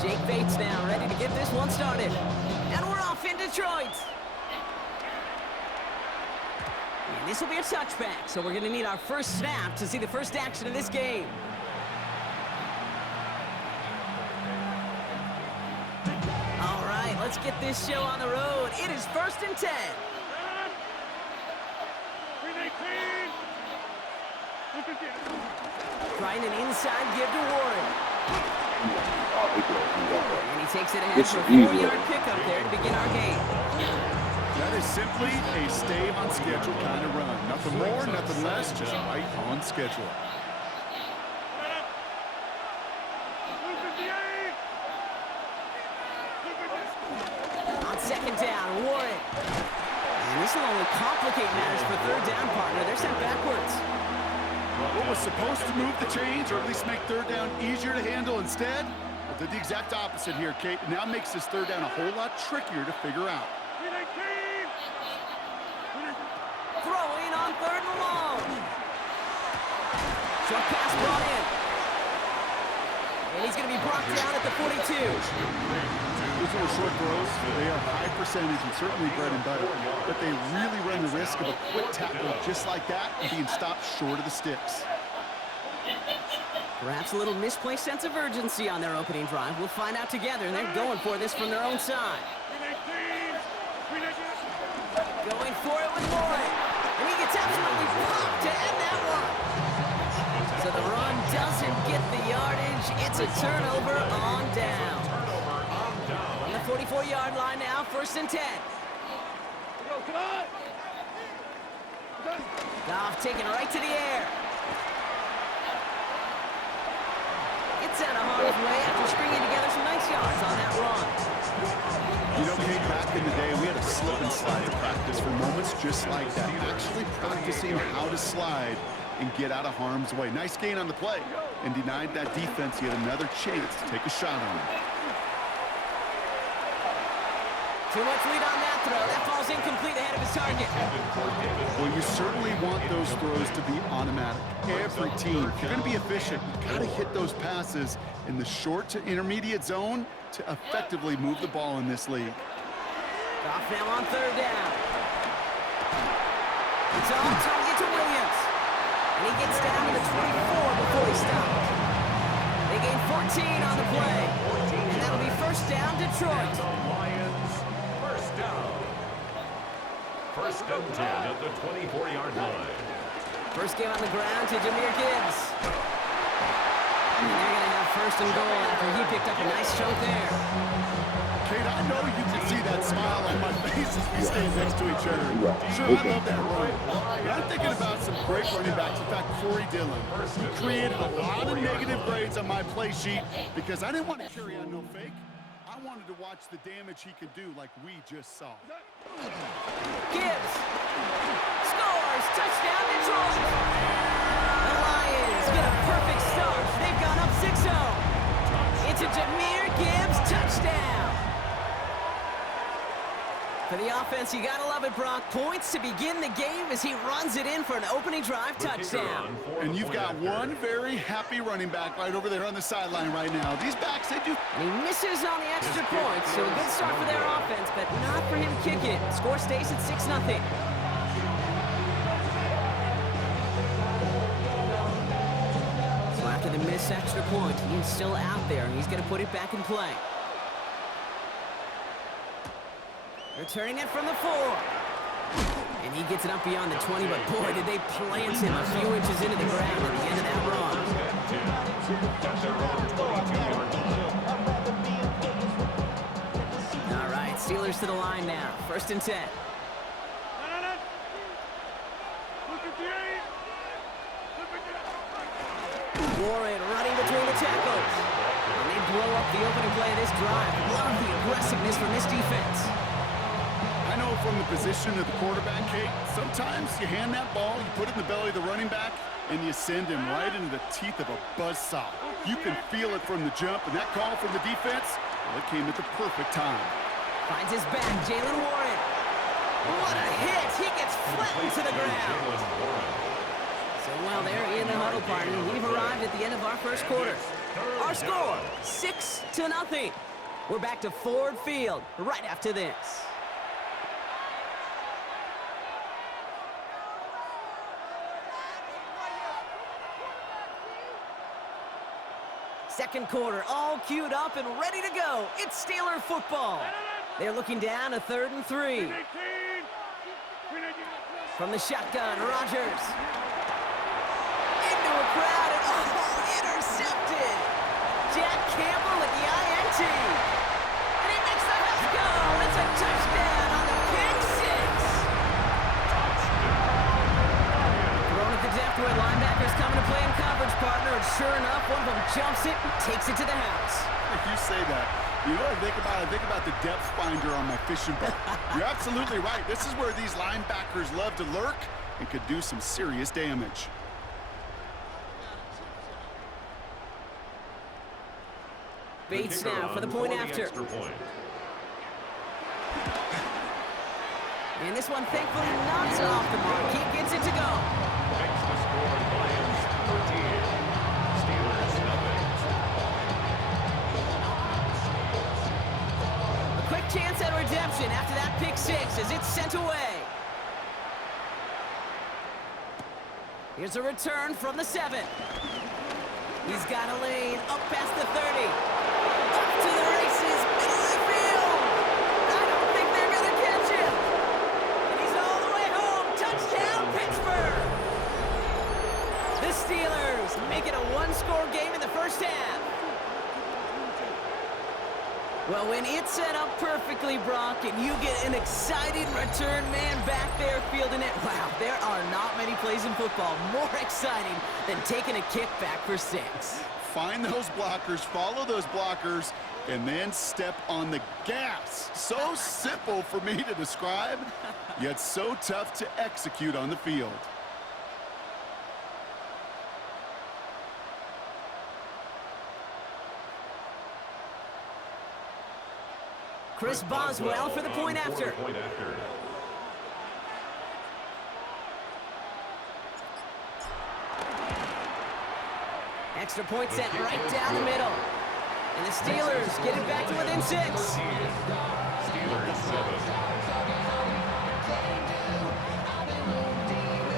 Jake Bates now ready to get this one started. And we're off in Detroit. And this will be a touchback, so we're going to need our first snap to see the first action of this game. All right, let's get this show on the road. It is 1st and 10. Trying an inside give to Warren. And he takes it ahead for a 4-yard pickup there to begin our game. That is simply a stay on schedule kind of run. Nothing more, nothing less, just right on schedule. On 2nd down, Warren. And this will only complicate matters for 3rd down, partner. They're sent backwards. What was supposed to move the chains, or at least make 3rd down easier to handle instead, well, did the exact opposite here, Kate. It now makes this 3rd down a whole lot trickier to figure out. Throwing on 3rd and long. Short pass brought in. And he's going to be brought down at the 42. Those little short throws, they are high percentage and certainly bread and butter, but they really run the risk of a quick tackle just like that and being stopped short of the sticks. Perhaps a little misplaced sense of urgency on their opening drive. We'll find out together, and they're going for this from their own side. Going for it with Warren. And he gets absolutely popped to end that one. So the run doesn't get the yardage. It's a turnover on down. On the 44-yard line now, 1st and 10. Goff taken right to the air. Gets out of harm's way after stringing together some nice yards on that run. You know, Kate, back in the day, we had a slip and slide practice for moments just like that. Actually practicing how to slide and get out of harm's way. Nice gain on the play, and denied that defense yet another chance to take a shot on him. Too much lead on that throw. That ball's incomplete ahead of his target. Well, you certainly want those throws to be automatic. Every team, if you're going to be efficient, you've got to hit those passes in the short to intermediate zone to effectively move the ball in this league. Goff now on 3rd down. It's on target to Williams. And he gets down to the 24 before he stopped. They gain 14 on the play. And that'll be 1st down, Detroit. Lions, 1st down. 1st and 10 at the 24-yard line. First game on the ground to Jahmyr Gibbs. And they're going to have 1st and goal after he picked up a nice chunk there. Kate, I know you can see that smile on my face as we stand next to each other. Sure, I love that run. But I'm thinking about some great running backs. In fact, Corey Dillon. He created a lot of negative grades on my play sheet because I didn't want to carry on no fake. I wanted to watch the damage he could do like we just saw. Gibbs scores! Touchdown, Detroit! The Lions get a perfect start. They've gone up 6-0. It's a Jahmyr Gibbs touchdown. For the offense, you gotta love it, Brock. Points to begin the game as he runs it in for an opening drive touchdown. And you've got one very happy running back right over there on the sideline right now. These backs, they do. And he misses on the extra point, so a good start for their offense, but not for him to kick it. Score stays at 6-0. So after the missed extra point, he's still out there, and he's gonna put it back in play. Returning it from the 4. And he gets it up beyond the 20, but boy, did they plant him a few inches into the ground at the end of that run. All right, Steelers to the line now. 1st and 10. Warren running between the tackles. And they blow up the opening play of this drive. Love the aggressiveness from this defense. I know from the position of the quarterback, Kate, sometimes you hand that ball, you put it in the belly of the running back, and you send him right into the teeth of a buzzsaw. You can feel it from the jump, and that call from the defense, well, it came at the perfect time. Finds his back, Jalen Warren. What a hit! He gets flattened to the ground. So while they're in the huddle, partner, we've arrived at the end of our first quarter. Our score, 6-0. We're back to Ford Field right after this. Second quarter, all queued up and ready to go. It's Steeler football. They're looking down a 3rd and 3. From the shotgun, Rodgers. Into a crowd and intercepted. Jack Campbell at the INT. And he makes the house go. It's a touchdown on the pick six. Thrown at the depth where linebackers coming to play in coverage, partner. And sure enough, one of them jumps it and takes it to the house. If you say that, you know what I think about? I think about the depth finder on my fishing boat. You're absolutely right. This is where these linebackers love to lurk and could do some serious damage. Bates now for the point after. And this one thankfully knocks it off the mark. He gets it to go. Makes the score Lions 13. Steelers nothing. A quick chance at redemption after that pick six as it's sent away. Here's a return from the 7. He's got a lane up past the 30. Up to the races, middle of the field. I don't think they're going to catch him. And he's all the way home. Touchdown, Pittsburgh. The Steelers make it a one-score game in the first half. Well, when it's set up perfectly, Brock, and you get an exciting return man back there fielding it, wow, there are not many plays in football more exciting than taking a kick back for 6. Find those blockers, follow those blockers, and then step on the gas. So simple for me to describe, yet so tough to execute on the field. Chris Boswell for the point after. Extra point sent right down the middle. And the Steelers get it back to within 6. Steelers 7.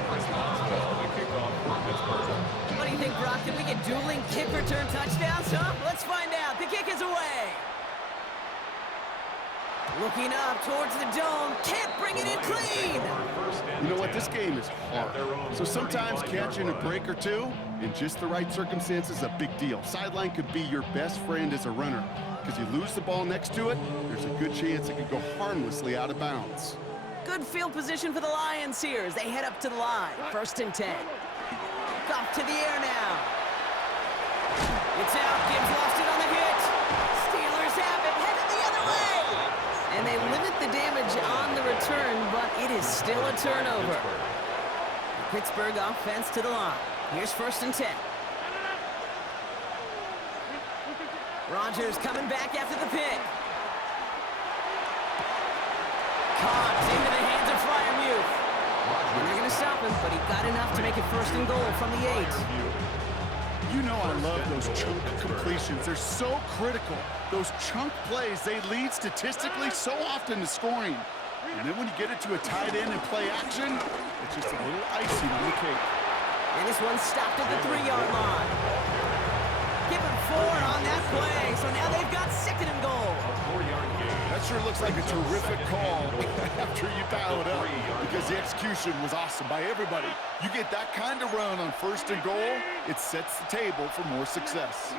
Chris Boswell, the kickoff for Pittsburgh. What do you think, Brock? Can we get dueling kick return touchdowns, huh? Let's find out. The kick is away. Looking up towards the dome. Can't bring it in clean. You know what? This game is hard. So sometimes catching a break or two in just the right circumstances is a big deal. Sideline could be your best friend as a runner because you lose the ball next to it, there's a good chance it could go harmlessly out of bounds. Good field position for the Lions here as they head up to the line. 1st and 10. Off to the air now. It's out. Gibbs lost it on the hit. Steelers have it. Headed the other way. And they limit the damage on the return, but it is still a turnover. Pittsburgh offense to the line. Here's 1st and 10. Rodgers coming back after the pick. Caught into the hands of Freiermuth. And they're going to stop him, but he got enough to make it 1st and goal from the 8. You know I love those chunk completions. They're so critical. Those chunk plays, they lead statistically so often to scoring. And then when you get it to a tight end and play action, it's just a little icing on the cake. And this one stopped at the 3-yard line. Give him 4 on that play, so now they've got 2nd and goal. That sure looks like a terrific call after you dial it up because the execution was awesome by everybody. You get that kind of run on 1st and goal, it sets the table for more success.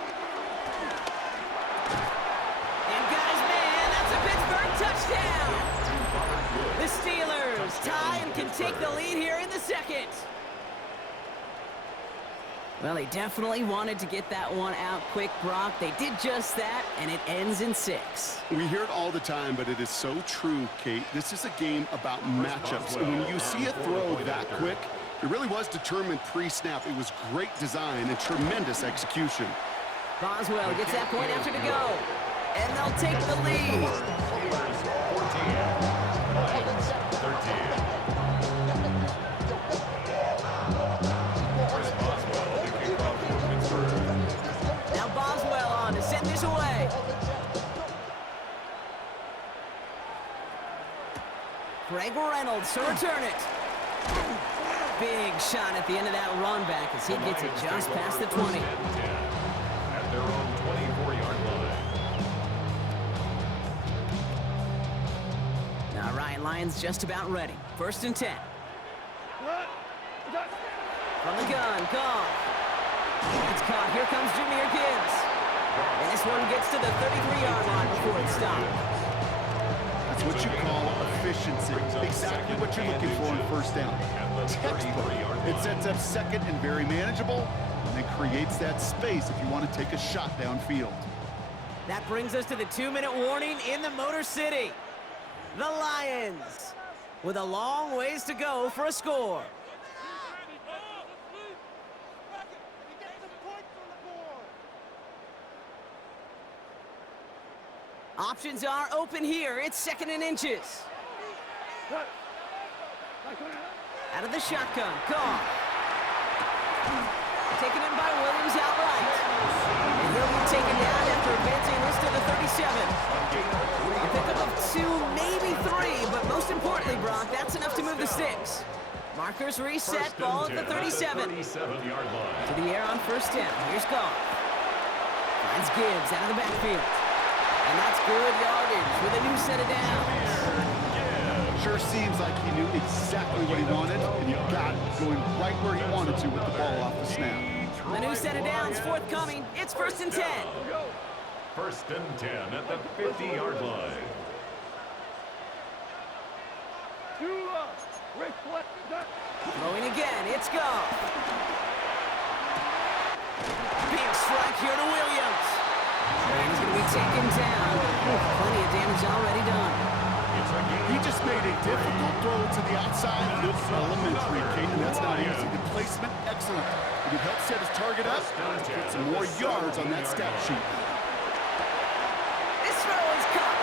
And got his man, that's a Pittsburgh touchdown. The Steelers tie and can take the lead here in the 2nd. Well, they definitely wanted to get that one out quick, Brock. They did just that, and it ends in 6. We hear it all the time, but it is so true, Kate. This is a game about matchups. And when you see a throw that quick, it really was determined pre-snap. It was great design and tremendous execution. Boswell gets that point after to go. And they'll take the lead. 13. Chris Boswell, the kickoff for Pittsburgh. Greg Reynolds to return it. Big shot at the end of that run back as he gets it just past the 20. At their own 24-yard line. All right, Lions just about ready. 1st and 10. From the gun, Goff. It's caught. Here comes Jahmyr Gibbs. And this one gets to the 33-yard line before it's stopped. That's what you call efficiency. Exactly what you're looking for on 1st down. Textbook. It sets up 2nd and very manageable, and it creates that space if you want to take a shot downfield. That brings us to the 2-minute warning in the Motor City. The Lions with a long ways to go for a score. Options are open here. It's 2nd and inches. Out of the shotgun, Goff. Taken in by Williams outright. And he'll be taken down after advancing this to the 37. A pickup of 2, maybe 3, but most importantly, Brock, that's enough to move the sticks. Markers reset, ball at the 37. 37-yard line. To the air on 1st down. Here's Goff. Finds Gibbs out of the backfield. And that's good yardage with a new set of downs. Sure seems like he knew exactly what he wanted, and he got it going right where he wanted to with the ball off the snap. The new set of downs forthcoming. It's 1st and 10. 1st and 10 at the 50-yard line. Throwing again, it's Goff. Big strike here to Williams. And he's going to be taken down. Plenty of damage already done. He just made a difficult throw to the outside. Looks elementary, Kate, and that's not easy. The placement, excellent. If it helps set his target up, get some more yards on that stat sheet. This throw is caught.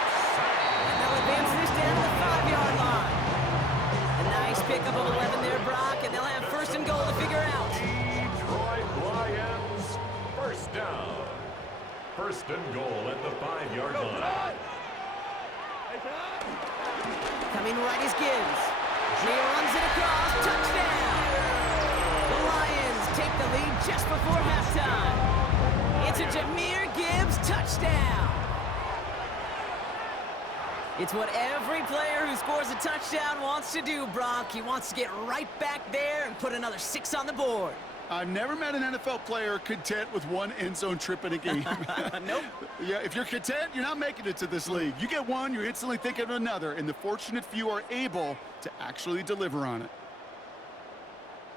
And they'll advance this down to the 5-yard line. A nice pickup of 11 there, Brock, and they'll have 1st and goal to figure out. Detroit Lions, 1st down. 1st and goal at the 5-yard line. Coming right is Gibbs. He runs it across. Touchdown! The Lions take the lead just before halftime. It's a Jahmyr Gibbs touchdown. It's what every player who scores a touchdown wants to do, Brock. He wants to get right back there and put another 6 on the board. I've never met an NFL player content with one end zone trip in a game. Nope. Yeah, if you're content, you're not making it to this league. You get one, you're instantly thinking of another, and the fortunate few are able to actually deliver on it.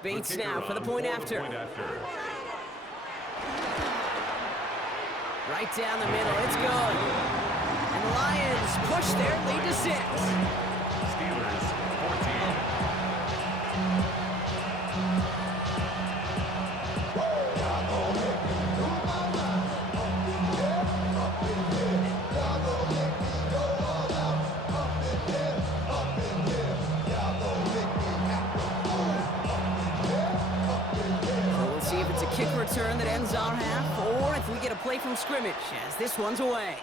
Bates now for the point after. Right down the middle, it's good. And the Lions push their lead to 6. Steelers, 14. Kick return that ends our half, or if we get a play from scrimmage, as this one's away.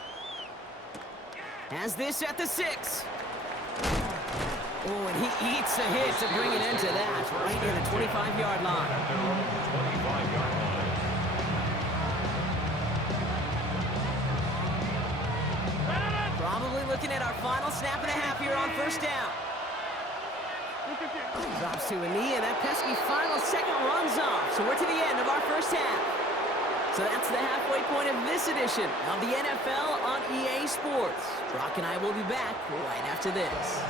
Has this at the 6. Oh, and he eats a hit to bring an end to that, right near the 25-yard line. Probably looking at our final snap and a half here on 1st down. Drops to a knee, and that pesky final second runs off. So we're to the end of our 1st half. So that's the halfway point of this edition of the NFL on EA Sports. Brock and I will be back right after this.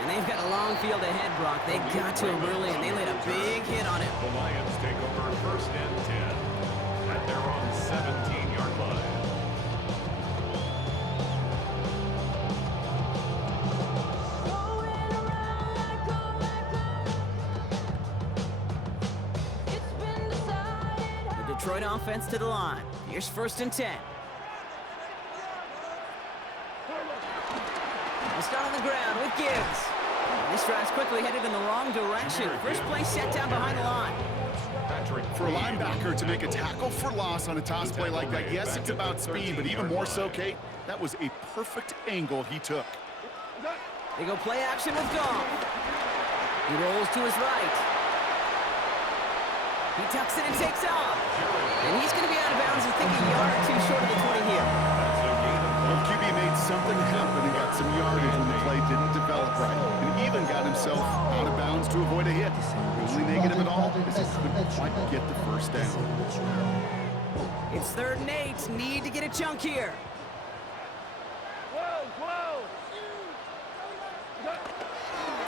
And they've got a long field ahead, Brock. They got to him early, and they laid a big hit on him. The Lions take over first and 10 at their own 17-yard line. The Detroit offense to the line. Here's first and 10. They'll start on the ground with Gibbs. This drive's quickly headed in the wrong direction. First play set down behind the line. For a linebacker to make a tackle for loss on a toss play like that, yes, it's about speed, but even more so, Kate, that was a perfect angle he took. They go play action with Goff. He rolls to his right. He tucks it and takes off. And he's going to be out of bounds, I think, a yard or two short of the 20 here. Well, QB made something happen and got some yardage when the play didn't develop right. And even got himself out of bounds to avoid a hit. The only negative at all is he couldn't quite get the first down. It's 3rd and 8. Need to get a chunk here.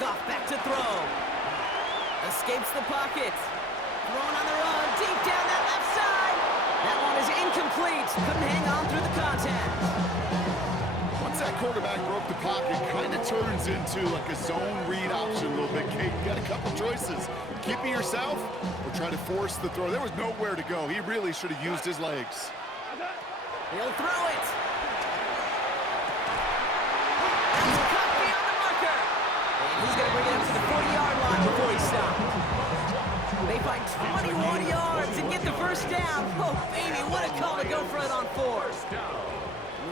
Goff back to throw. Escapes the pocket. Thrown on the run. Deep down that left side. That one is incomplete. Couldn't hang on through the contact. Once that quarterback broke the pocket, kind of turns into like a zone read option a little bit, Kate. You got a couple choices. Keep it yourself or try to force the throw. There was nowhere to go. He really should have used his legs. He'll throw it. That's cut beyond the marker. And he's going to bring it up to the 40-yard line before he stops. They find 21 yards and get the first down. Oh, baby, what a call to go for it on 4.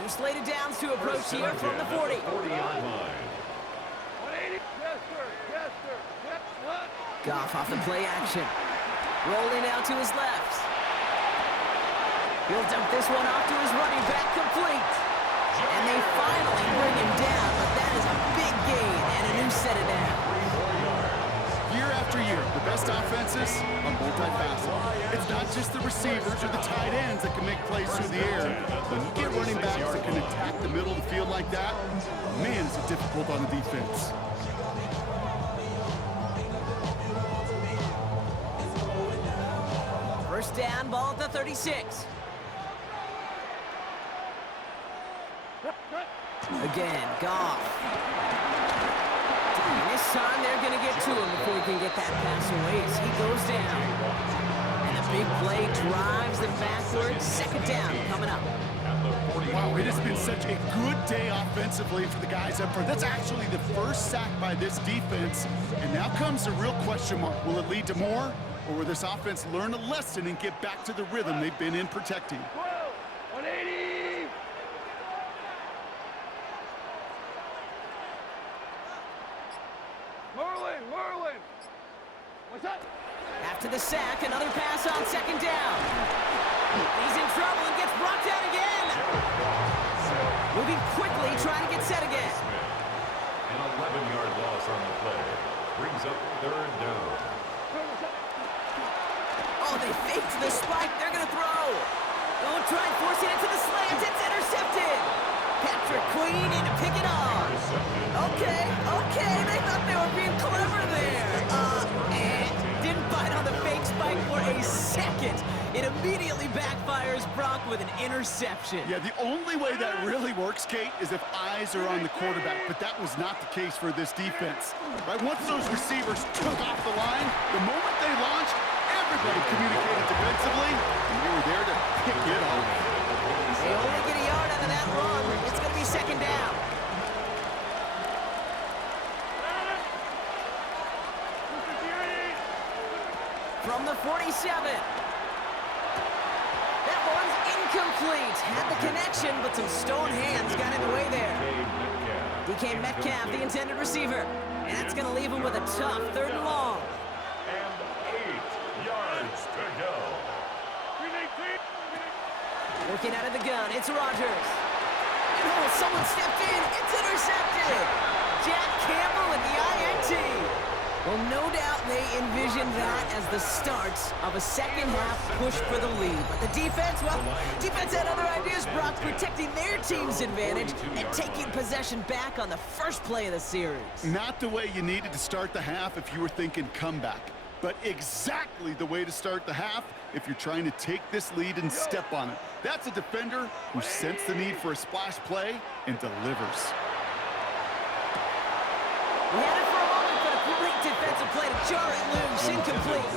New slated downs to approach here from the 40. 40-yard line. Goff off the play action. Rolling out to his left. He'll dump this one off to his running back, complete. And they finally bring him down, but that is a big gain and a new set of downs. Year after year, the best offenses are multifaceted. It's not just the receivers or the tight ends that can make plays through the air. When you get running backs that can attack the middle of the field like that, man, is it difficult on the defense. First down, ball at the 36. Again, Goff. And this time they're going to get to him before he can get that pass away as he goes down. And the big play drives them backwards. Second down coming up. Wow, it has been such a good day offensively for the guys up front. That's actually the first sack by this defense. And now comes the real question mark. Will it lead to more? Or will this offense learn a lesson and get back to the rhythm they've been in protecting? 180! Merlin! What's up? After the sack, another pass on second down. He's in trouble and gets brought down again. Moving quickly, trying to get set again. An 11-yard loss on the play. Brings up 3rd down. Oh, they faked the spike. They're going to throw. Don't try and force it into the slant. It's intercepted. Patrick Queen in to pick it off. Okay. They thought they were being clever there. Didn't bite on the fake spike for a second. It immediately backfires Brock with an interception. Yeah, the only way that really works, Kate, is if eyes are on the quarterback, but that was not the case for this defense. Right? Once those receivers took off the line, the moment they launched, everybody communicated defensively, and they were there to pick it off. They only get a yard out of that run. It's going to be second down. From the 47. That one's incomplete. Had the connection, but some stone hands got in the way there. DK Metcalf, the intended receiver. And that's going to leave him with a tough 3rd and long. And 8 yards to go. Working out of the gun, it's Rodgers. And oh, someone stepped in. It's intercepted. Jack Campbell with the INT. Well, no doubt they envisioned that as the start of a second half push for the lead. But the defense, well, defense had other ideas, Brock. about protecting their team's advantage and taking possession back on the first play of the series. Not the way you needed to start the half if you were thinking comeback, but exactly the way to start the half if you're trying to take this lead and step on it. That's a defender who sensed the need for a splash play and delivers. We had it for a moment, but a great defensive play to jar it loose, incomplete.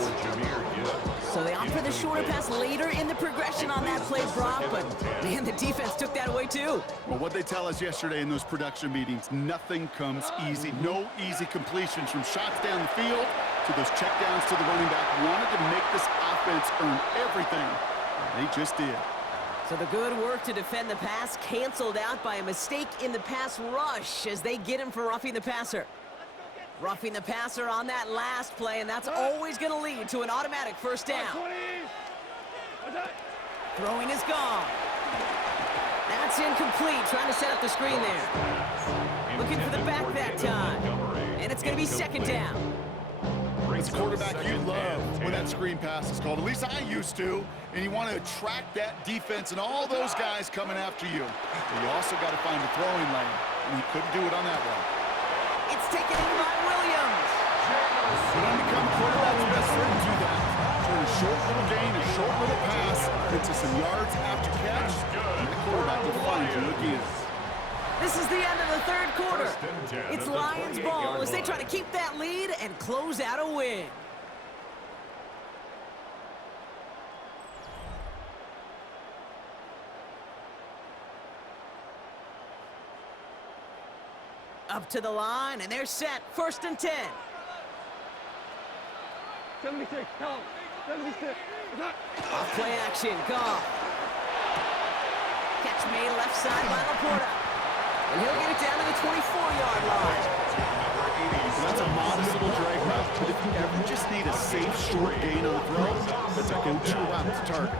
So they opt for the shorter pass later in the progression on that play, Brock, but man, the defense took that away too. Well, what they tell us yesterday in those production meetings, nothing comes easy. No easy completions from shots down the field to those checkdowns to the running back. Wanted to make this offense earn everything. They just did. So the good work to defend the pass canceled out by a mistake in the pass rush as they get him for roughing the passer. Roughing the passer on that last play, and that's always going to lead to an automatic first down. Throwing is gone. That's incomplete, trying to set up the screen there. Looking for the back that time. And it's going to be second down. As a quarterback, you love when that screen pass is called. At least I used to. And you want to attract that defense and all those guys coming after you. But you also got to find the throwing lane, and he couldn't do it on that one. It's taken in by Williams. When you become quarterback's best friend, do that. Turn a short little gain, a short little pass into some yards after catch, and the quarterback will find you again. This is the end of the third quarter. It's Lions ball as they try to keep that lead and close out a win. Up to the line, and they're set. First and 10. 76, count. 76. Off play action, Goff. Catch made left side by Laporta. And he'll get it down to the 24-yard line. That's a modest little drag route, but if you ever just need a safe, short gain on the throw, that's a go-to route to target.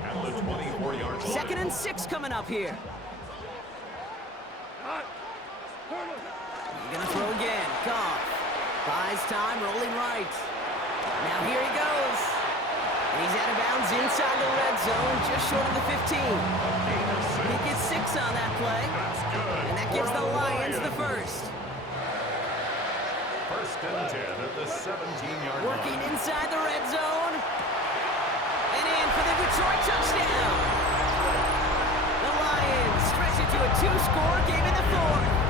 Second and 6 coming up here. He's gonna throw again. Goff buys time, rolling right. Now here he goes. And he's out of bounds inside the red zone, just short of the 15. He gets 6 on that play. And that gives the Lions the first. First and 10 at the 17-yard line. Working inside the red zone. And in for the Detroit touchdown. The Lions stretch it to a 2-score game in the fourth.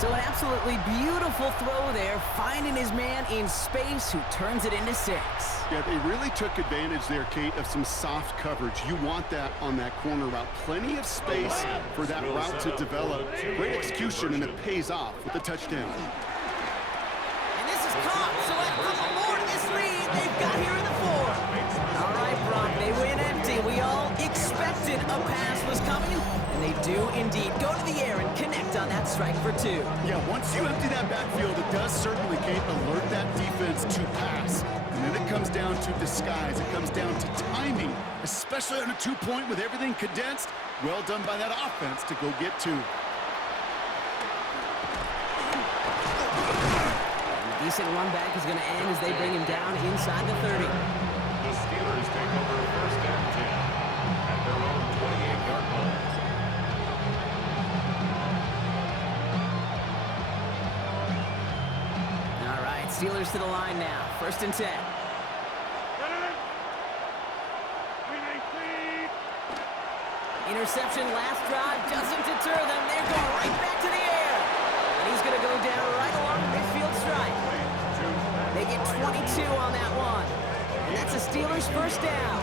So an absolutely beautiful throw there, finding his man in space who turns it into 6. Yeah, they really took advantage there, Kate, of some soft coverage. You want that on that corner route. Plenty of space for that route to develop. Great execution, and it pays off with the touchdown. And this is caught, so a couple more to this lead they've got here in the fourth. All right, Brock, they win empty. We all expected a pass was coming, and they do indeed go to the air and connect on that strike for 2. Yeah, once you empty that backfield, it does certainly, Kate, alert that defense to pass. And then it comes down to disguise. It comes down to timing, especially on a 2-point with everything condensed. Well done by that offense to go get 2. A decent run back is going to end as they bring him down inside the 30. The Steelers take over first and 10 at their own 28-yard line. All right, Steelers to the line now. First and 10. Interception last drive doesn't deter them. They're going right back to the air. And he's going to go down right along the midfield stripe. They get 22 on that one. And that's a Steelers first down.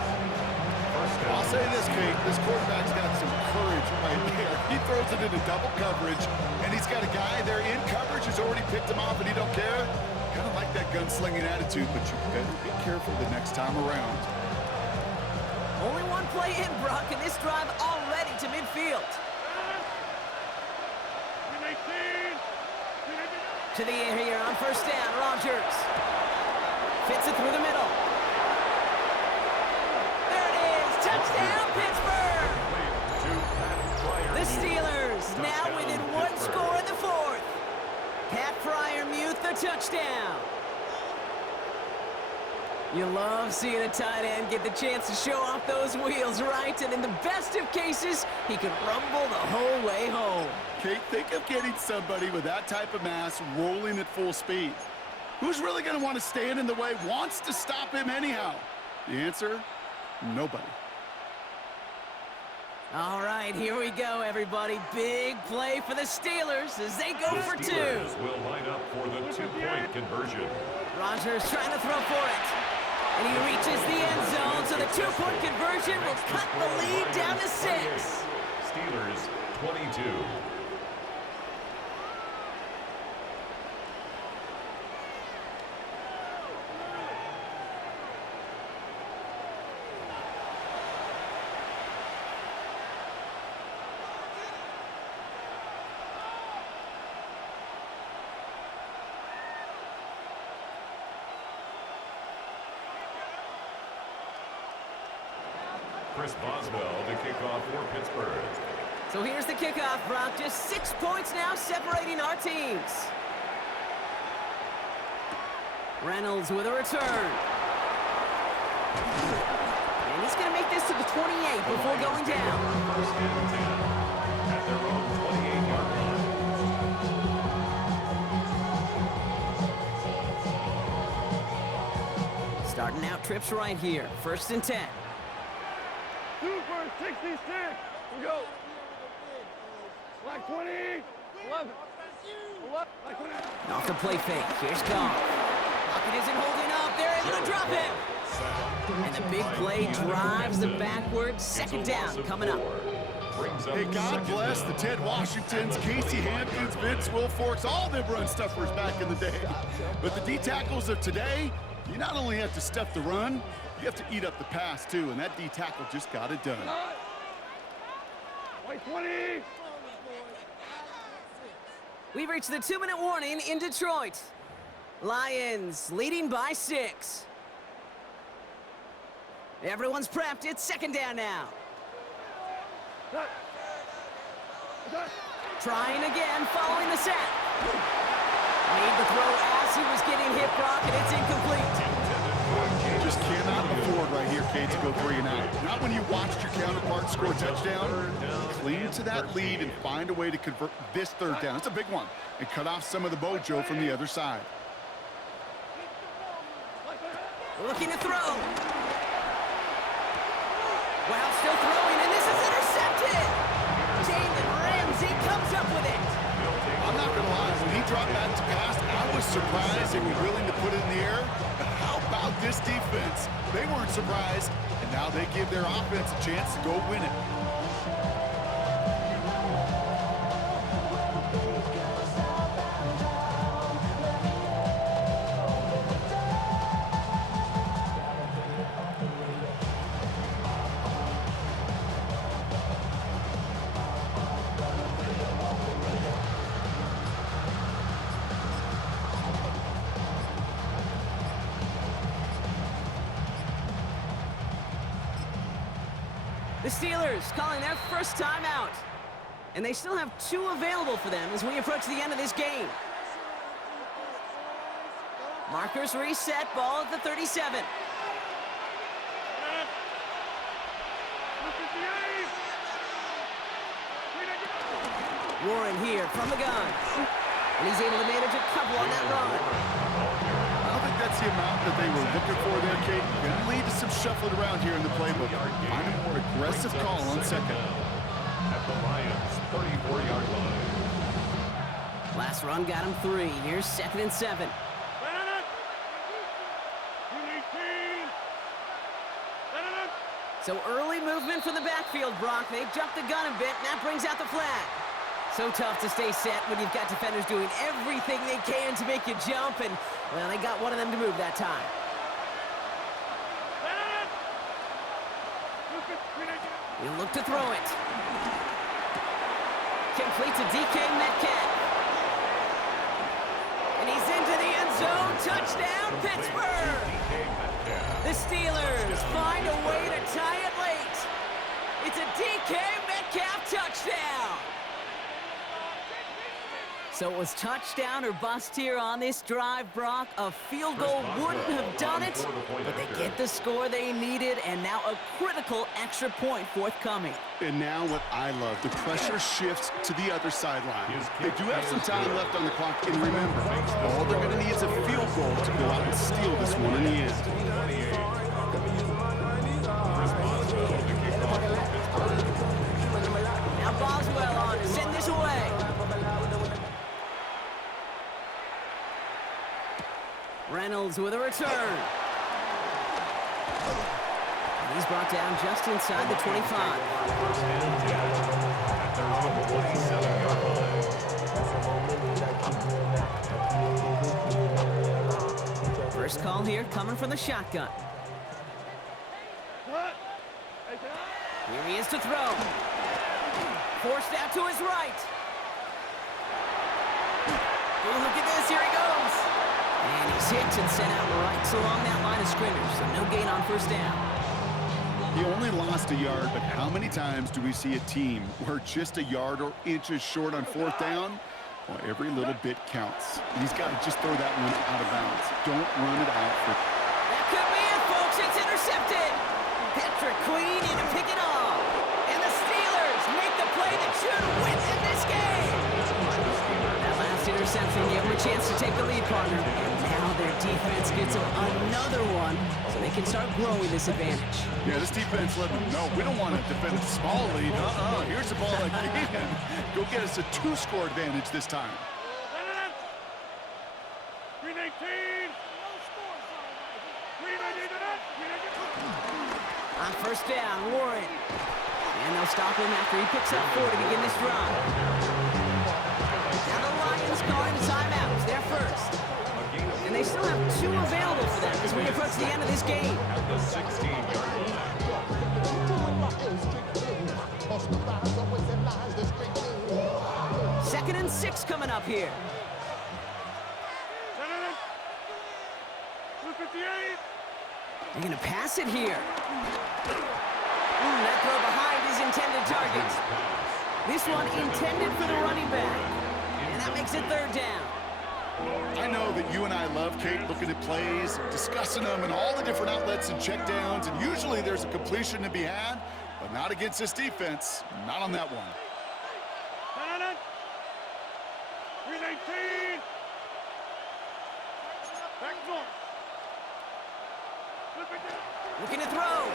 I'll say this, Kate, this quarterback's got some courage right there. He throws it into double coverage, and he's got a guy there in coverage who's already picked him off, and he don't care. Kind of like that gunslinging attitude, but you better be careful the next time around. Only one play in, Brock, and this drive already to midfield. To the air here on first down, Rodgers. Fits it through the middle. There it is, touchdown, Pittsburgh! The Steelers now within 1 score in the fourth. Pat Fryermuth the touchdown. You love seeing a tight end get the chance to show off those wheels, right? And in the best of cases, he could rumble the whole way home. Kate, think of getting somebody with that type of mass rolling at full speed. Who's really going to want to stand in the way, wants to stop him anyhow? The answer, nobody. All right, here we go, everybody. Big play for the Steelers as they go for two. The Steelers will line up for the two-point conversion. Rodgers trying to throw for it. And he reaches the end zone, so the two-point conversion will cut the lead down to 6. Steelers 22. Chris Boswell to kick off for Pittsburgh. So here's the kickoff, Brock. Just 6 points now separating our teams. Reynolds with a return. And he's going to make this to the 28 before going down. First and 10 at their own 28-yard line. Starting out trips right here. First and 10. 2 for 66. We go. Like 20. 11. 11. Like 20. Off the play fake. Here's Goff. Pocket isn't holding up. They're able to drop him. And the big play drives the backwards. Second down coming up. Hey, God bless the Ted Washingtons, Casey Hamptons, Vince Wilforks, all them run stuffers back in the day. But the D-tackles of today, you not only have to stuff the run, you have to eat up the pass, too, and that D-tackle just got it done. Like 20. We've reached the 2-minute warning in Detroit. Lions leading by 6. Everyone's prepped. It's second down now. Trying again, following the sack. Made the throw as he was getting hit, Brock, and it's incomplete. Just cannot afford right here, Kate, to go 3 and out. Not when you watched your counterpart score a touchdown. Cling to that lead and find a way to convert this third down. It's a big one. And cut off some of the mojo from the other side. Looking to throw. Wow, still throwing, and this is intercepted. Jalen Ramsey comes up with it. I'm not going to lie, when he dropped back to pass, I was surprised they were willing to put it in the air. But how about this defense? They weren't surprised, and now they give their offense a chance to go win it. The Steelers calling their first timeout. And they still have 2 available for them as we approach the end of this game. Markers reset, ball at the 37. Warren here from the gun. And he's able to manage a couple on that run. I don't think that's the amount that they were looking for there, Kate. Going to lead to some shuffling around here in the playbook. Find a more aggressive call on second. At the Lions' 34-yard line. Last run got him 3. Here's second and 7. So early movement from the backfield, Brock. They jumped the gun a bit, and that brings out the flag. So tough to stay set when you've got defenders doing everything they can to make you jump, and, well, they got one of them to move that time. You look to throw it. Complete to DK Metcalf. And he's into the end zone. Touchdown, Pittsburgh! The Steelers find a way to tie it late. It's a DK Metcalf touchdown. So it was touchdown or bust here on this drive, Brock. A field goal wouldn't have done it, but they get the score they needed, and now a critical extra point forthcoming. And now what I love, the pressure shifts to the other sideline. They do have some time left on the clock, and remember, all they're going to need is a field goal to go out and steal this one in the end. Now Boswell on to send this away. Reynolds with a return. And he's brought down just inside the 25. First call here coming from the shotgun. Here he is to throw. Forced out to his right. Oh, look at this. Here he goes. And he's hit and sent out right along that line of scrimmage, so no gain on first down. He only lost a yard, but how many times do we see a team where just a yard or inches short on fourth down? Well, every little bit counts. He's got to just throw that one out of bounds. Don't run it out for... That could be it, folks. It's intercepted. Patrick Queen in to pick it off. And the Steelers make the play that should win in this game. That last interception gave them a chance to take the lead, partner. And now their defense gets them another one, so they can start growing this advantage. Yeah, this defense let them know we don't want to defend a small lead. Here's the ball again. Go get us a 2-score advantage this time. 319. On first down, Warren. And they'll stop him after he picks up 4 to begin this drive. Now the Lions calling the timeouts. They're first. And they still have 2 available for them as we approach the end of this game. At the 16-yard line. 2nd and 6 coming up here. 258. They're going to pass it here. That throw behind his intended target. This one intended for the running back. And that makes it 3rd down. I know that you and I love, Kate, looking at plays, discussing them and all the different outlets and checkdowns, and usually there's a completion to be had, but not against this defense. Not on that one. 319. Back north. Looking to throw.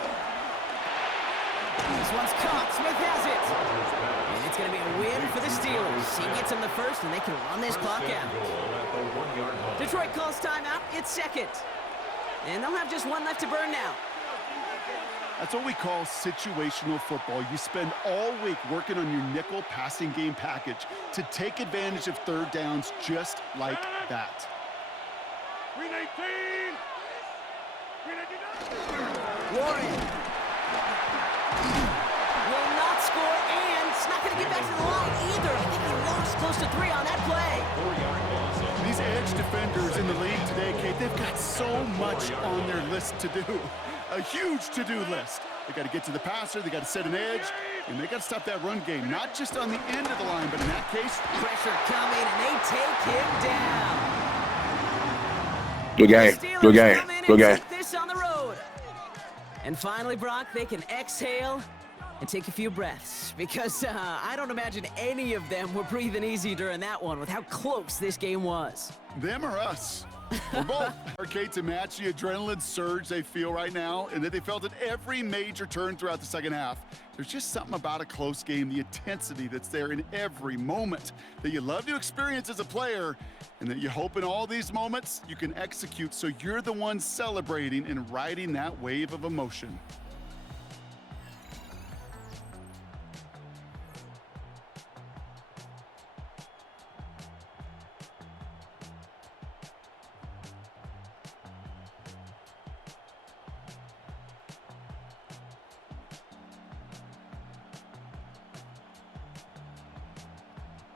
This one's caught. Smith has it. And it's going to be a win for the Steelers. He gets him the first, and they can run this clock out. Detroit calls timeout. It's 2nd. And they'll have just 1 left to burn now. That's what we call situational football. You spend all week working on your nickel passing game package to take advantage of 3rd downs just like that. 319. Warren will not score, and it's not going to get back to the line either. I think he lost close to 3 on that play. These edge defenders in the league today, Kate, they've got so much on their list to do. A huge to-do list. They got to get to the passer, they got to set an edge, and they got to stop that run game, not just on the end of the line, but in that case, Pressure coming, and they take him down. Good game. Good game. Good game. Take this on the road. And finally, Brock, they can exhale and take a few breaths, because I don't imagine any of them were breathing easy during that one with how close this game was. them or us. We're both. Kate, to match the adrenaline surge they feel right now, and that they felt at every major turn throughout the second half. There's just something about a close game, the intensity that's there in every moment that you love to experience as a player, and that you hope in all these moments you can execute so you're the one celebrating and riding that wave of emotion.